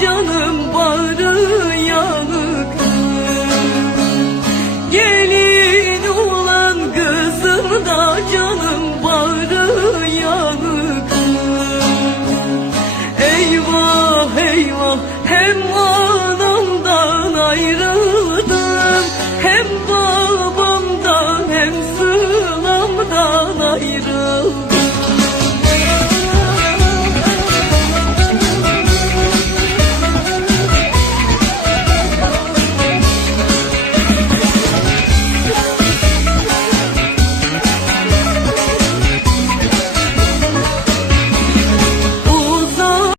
canım bağrı yanık. Gelin olan kızım da canım bağrı yanık. Eyvah eyvah hem anamdan ayrıldım Hem babamdan hem sılamdan ayrıldım.